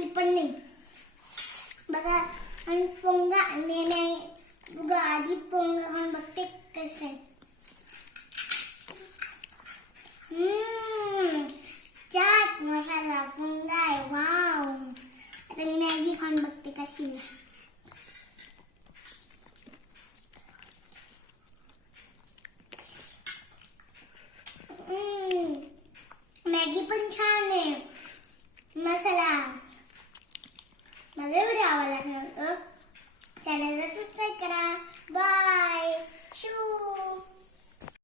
खाल्ली पण नाही बघा. आणि पोंगा बघा आधी पोंगा खाऊन बघते कसं आहे. चाट मसाला पोंगा आहे. वाव. आता मी मॅगी खाऊन बघते कशी. मॅगी पण छान आहे. मसाला. माझा व्हिडिओ आवडला तर चॅनलला सबस्क्राईब करा. बाय. शू.